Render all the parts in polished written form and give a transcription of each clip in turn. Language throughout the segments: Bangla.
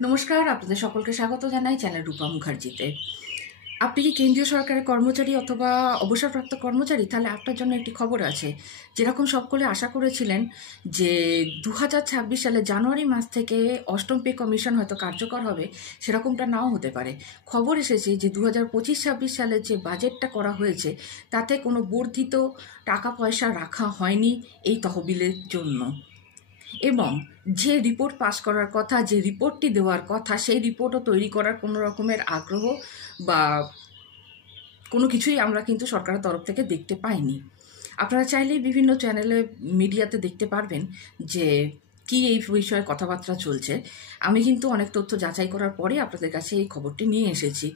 নমস্কার, আপনাদের সকলকে স্বাগত জানাই চ্যানেল রূপা মুখার্জিতে। আপনি কি কেন্দ্রীয় সরকারের কর্মচারী অথবা অবসরপ্রাপ্ত কর্মচারী? তাহলে আপনার জন্য একটি খবর আছে। যেরকম সকলে আশা করেছিলেন যে 2026 সালে জানুয়ারি মাস থেকে অষ্টম পে কমিশন হয়তো কার্যকর হবে, সেরকমটা নাও হতে পারে। খবর এসেছে যে 2025-26 সালে যে বাজেটটা করা হয়েছে তাতে কোনো বর্ধিত টাকা পয়সা রাখা হয়নি এই তহবিলের জন্য, এবং যে রিপোর্ট পাস করার কথা, যে রিপোর্টটি দেওয়ার কথা, সেই রিপোর্টও তৈরি করার কোনো রকমের আগ্রহ বা কোনো কিছুই আমরা কিন্তু সরকারের তরফ থেকে দেখতে পাইনি। আপনারা চাইলেই বিভিন্ন চ্যানেলে, মিডিয়াতে দেখতে পারবেন যে কি এই বিষয়ে কথাবার্তা চলছে। আমি কিন্তু অনেক তথ্য যাচাই করার পরে আপনাদের কাছে এই খবরটি নিয়ে এসেছি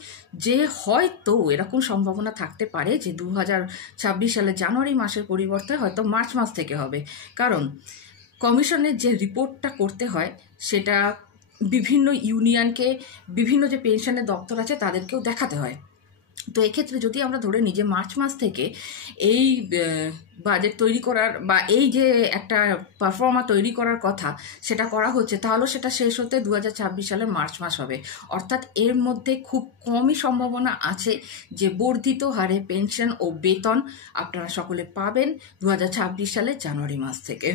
যে হয়তো এরকম সম্ভাবনা থাকতে পারে যে 2026 সালে জানুয়ারি মাসের পরিবর্তে হয়তো মার্চ মাস থেকে হবে। কারণ কমিশনের যে রিপোর্টটা করতে হয় সেটা বিভিন্ন ইউনিয়নকে, বিভিন্ন যে পেনশনের দপ্তর আছে তাদেরকেও দেখাতে হয়। তো এক্ষেত্রে যদি আমরা ধরে নিই যে মার্চ মাস থেকে এই বাজেট তৈরি করার বা এই যে একটা পারফর্মা তৈরি করার কথা সেটা করা হচ্ছে, তাহলে সেটা শেষ হতে 2026 সালের মার্চ মাস হবে। অর্থাৎ এর মধ্যে খুব কমই সম্ভাবনা আছে যে বর্ধিত হারে পেনশন ও বেতন আপনারা সকলে পাবেন 2026 সালের জানুয়ারি মাস থেকে।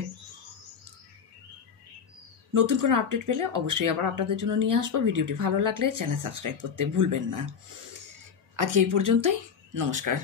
নতুন কোনো আপডেট পেলে অবশ্যই আবার আপনাদের জন্য নিয়ে আসবো। ভিডিওটি ভালো লাগলে চ্যানেল সাবস্ক্রাইব করতে ভুলবেন না। আজকে এই পর্যন্তই। নমস্কার।